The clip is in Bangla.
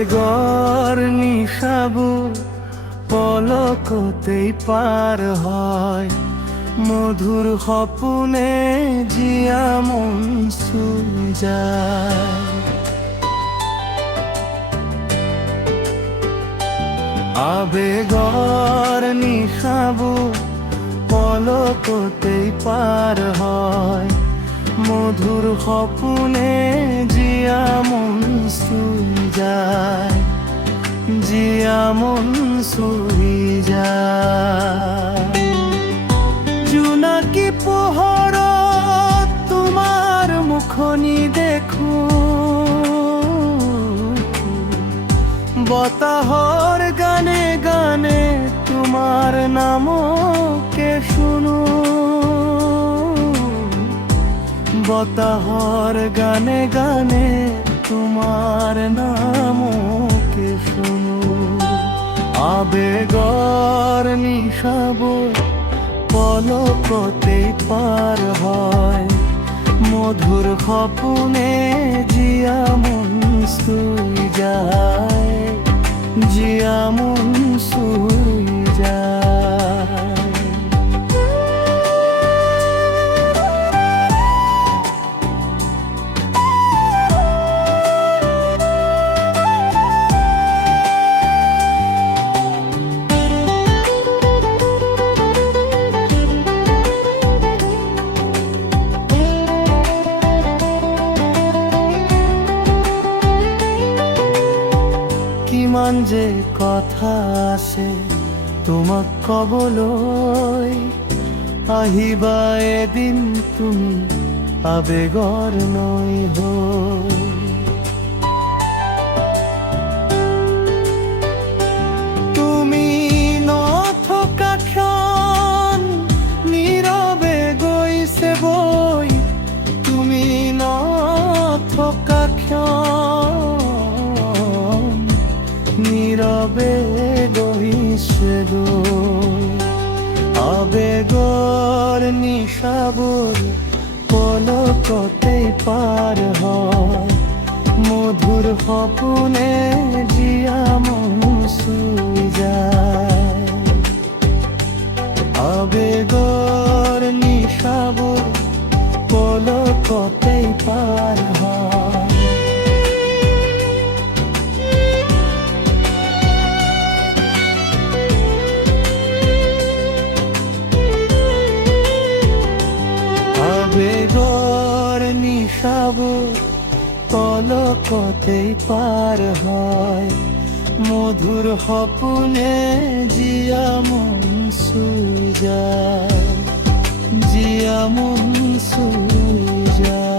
আবেগর নিশাবু পলকতেই পার হয়, মধুর সপোনে জিয়া মন ছুঁই যায়। আবেগর নিশাবু পলকতেই পার হয়, মধুর সপোনে জিয়া মন ছুঁই যায়, জিয়া মন ছুঁই যায়। জোনাকী পোহৰত তোমাৰ মুখনি দেখো, বতাহৰ গানে গানে তোমাৰ নামকে শুনো, বতাহর গানে গানে তোমার নামকে শুনো। আবেগর নিশাবো পলকতে পার হয়, মধুর সপোনে জিয়া মন ছুঁই যায়, জিয়া মন ছুঁই যায়। কিমান যে কথা আছে তোমাক কবলৈ, আহিবা এদিন তুমি আবেগৰ নৈ হৈ। তুমি নথকা ক্ষণ নীৰৱে গৈছে বৈ, তুমি নথকা ক্ষণ নীরবে গহিছে গৈ। আবেগর নিশাবোৰ পলকতেই পার হয়, মধুর সপোনে জিয়া মন ছুঁই যায়। আবেগর নিশাবোৰ পলকতেই পার হয়। আবেগর নিশাবো পলকতেই পার হয়, মধুর সপোনে জিয়া মন ছুঁই যায়, জিয়া মন ছুঁই যায়।